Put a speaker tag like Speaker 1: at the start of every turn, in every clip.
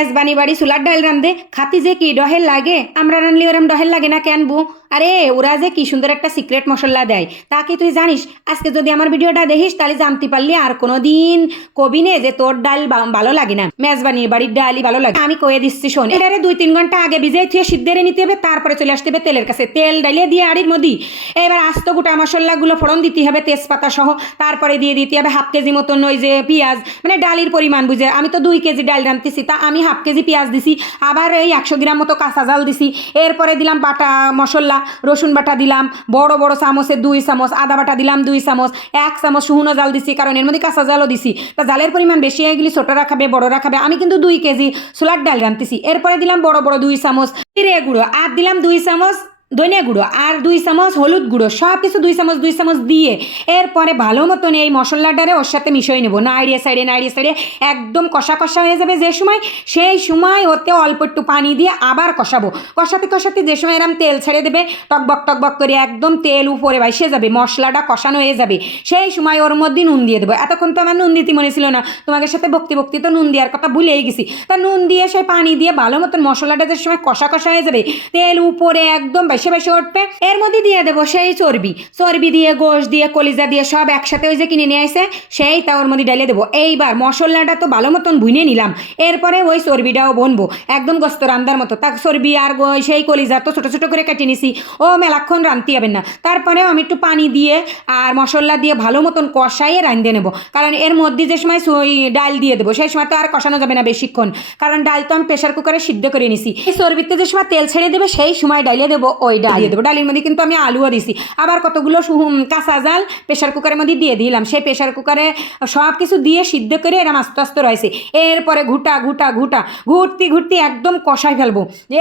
Speaker 1: মেজবানি বাড়ি সুলার ডাল রান্ধে, খাতি যে কি ডহেল লাগে? আমরা রানলি ওরম ডহেল লাগে না কেন বু? আরে, ওরা যে কি সুন্দর একটা সিক্রেট মশলা দেয়, তা কি তুই জানিস? আজকে যদি আমার ভিডিওটা দেখিস, তাহলে জানতে পারলি আর কোনো দিন কবি নে যে তোর ডাল ভালো লাগে না। মেজবানির বাড়ির ডালই ভালো লাগে। আমি কয়ে দিচ্ছি, শোন, এটারে দুই তিন ঘণ্টা আগে ভিজে থুয়ে সিদ্ধেরে নিতে হবে, তারপরে চলে আসতে হবে তেলের কাছে। তেল ডালিয়ে দিয়ে আড়ির মধ্যে এবার আস্ত গোটা মশলাগুলো ফোড়ন দিতে হবে, তেজপাতা সহ। তারপরে দিয়ে দিতে হবে হাফ কেজি মতন ওই যে পেঁয়াজ। মানে ডালির পরিমাণ বুঝে। আমি তো দুই কেজি ডাল রাঁধতেছি, তা আমি হাফ কেজি পেঁয়াজ দিছি। আবার এই একশো গ্রাম মতো কাঁচা জাল দিছি। এরপরে দিলাম বাটা মশলা। রসুন বাটা দিলাম, বড় বড় চামচে দুই চামচ, আদা বাটা দিলাম দুই চামচ, এক চামচ শুকনো জাল দিছি, কারণ এর মধ্যে কাঁচা জালও দিছি। তা জালের পরিমাণ বেশি হয়ে গেলে ছোটরা খাবে, বড়রা খাবে। আমি কিন্তু দুই কেজি সোলার ডাল রাঁধতেছি। এরপরে দিলাম বড় বড় দুই চামচ তিরে গুঁড়ো। আর দিলাম দুই চামচ ধনিয়া গুঁড়ো আর দুই চামচ হলুদ গুঁড়ো, সব কিছু দুই চামচ দুই চামচ দিয়ে এরপরে ভালো মতন এই মশলাটারে ওর সাথে মিশিয়ে নেব। নাড়িয়ে সাইডে নাড়িয়ে সাইডে একদম কষা কষা হয়ে যাবে যে সময়, সেই সময় ওতে অল্প একটু পানি দিয়ে আবার কষাবো। কষাতে কষাতে যে সময় এরম তেল ছেড়ে দেবে, টকবক টকবক করে একদম তেল উপরে ভাইসে যাবে, মশলাটা কষানো হয়ে যাবে। সেই সময় ওর মধ্যে নুন দিয়ে দেবো। এতক্ষণ তো আমার নুন দিতে মনে ছিল না। তোমাদের সাথে ভক্তি ভক্তি তো নুন দেওয়ার কথা ভুলেই গেছি। তা নুন দিয়ে সেই পানি দিয়ে ভালো মতন মশলাটা যে সময় কষা কষা হয়ে যাবে, তেল উপরে একদম বেশি বেশি উঠবে। এর মধ্যে দিয়ে দেবো সেই চর্বি। চর্বি দিয়ে, গোশ দিয়ে, কলিজা দিয়ে সব একসাথে ওই যে কিনে নিয়ে আসে, সেই তা ওর মধ্যে ডালিয়ে দেবো। এইবার মশলাটা তো ভালো মতন ভুনে নিলাম। এরপরে ওই চর্বিটাও বনবো। একদম গোস্ত রান্দার মতো। তা চর্বি আর সেই কলিজা তো ছোটো ছোটো করে কেটে নিছি। ও মেলাক্ষণ রানতে হবে না। তারপরেও আমি একটু পানি দিয়ে আর মশলা দিয়ে ভালো মতন কষাইয়ে রান্ধে নেব। কারণ এর মধ্যে যে সময় ওই ডাল দিয়ে দেবো, সেই সময় তো আর কষানো যাবে না বেশিক্ষণ। কারণ ডাল তো আমি প্রেশার কুকারে সিদ্ধ করে নিছি। এই চর্বিতে যে সময় তেল ছেড়ে দেবে, সেই সময় ডালিয়ে দেবো ওই ডাল দিয়ে দেবো। ডালের মধ্যে কিন্তু আমি আলুও দিছি। আবার কতগুলো কাঁচা জাল প্রেশার কুকারের মধ্যে দিয়ে দিলাম। সেই প্রেশার কুকারে সব কিছু দিয়ে সিদ্ধ করে এরম আস্তে আস্তে রয়েছে। এরপরে ঘুটা ঘুটা ঘুটা ঘুরতে ঘুরতে একদম কষাই ফেলব।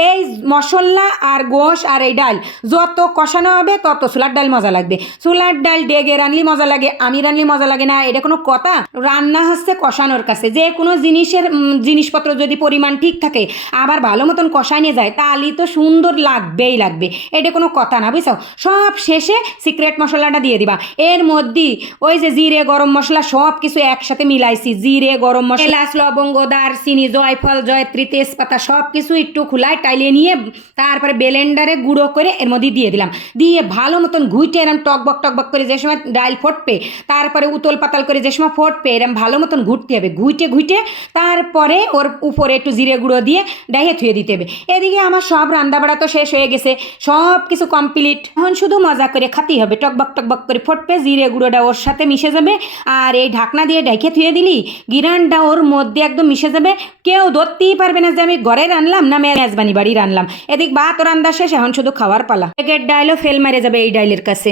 Speaker 1: এই মশলা আর গোশ আর এই ডাল যত কষানো হবে তত চুলার ডাল মজা লাগবে। চুলার ডাল ডেগে রানলি মজা লাগে আমি রানলি মজা লাগে না এটা কোনো কথা? রান্না হচ্ছে কষানোর কাছে। যে কোনো জিনিসের জিনিসপত্র যদি পরিমাণ ঠিক থাকে আবার ভালো মতন কষানো যায় তাহলে তো সুন্দর লাগবেই লাগবে। এটা কোনো কথা না, বুঝছ? সব শেষে সিক্রেট মশলাটা দিয়ে দিবা। এর মধ্যে ওই যে জিরে, গরম মশলা, সব কিছু একসাথে মিলাইছি। জিরে, গরম মশলা লবঙ্গ, দারচিনি, জয়ফল, জয়ত্রী, তেজপাতা, সব কিছু একটু খোলায় টাইলিয়ে নিয়ে তারপরে বেলেন্ডারে গুঁড়ো করে এর মধ্যে দিয়ে দিলাম। দিয়ে ভালো মতন ঘুইটে এরম টকবক টকবক করে যে সময় ডাল ফটবে, তারপরে উতল পাতাল করে যে সময় ফটবে, এরম ভালো মতন ঘুরতে হবে। ঘুইটে ঘুইটে তারপরে ওর উপরে একটু জিরে গুঁড়ো দিয়ে ডাইয়ে থুয়ে দিতে হবে। এদিকে আমার সব রান্দাবাড়া তো শেষ হয়ে গেছে। সব কিছু কমপ্লিট এখন শুধু মজা করে খাতেই হবে। টকবক টকবক করে ফটবে, জিরে গুঁড়োটা ওর সাথে মিশে যাবে। আর এই ঢাকনা দিয়ে ঢেকে থুয়ে দিলি, গিরানটা ওর মধ্যে একদম মিশে যাবে। কেউ ধরতেই পারবে না যে আমি ঘরে রানলাম না মেয়াজবানি বাড়ি রানলাম। এদিক বা তোর রান্দা শেষ, এখন শুধু খাওয়ার পালা। প্যাকেট ডাইলও ফেল মারে যাবে এই ডাইলের কাছে।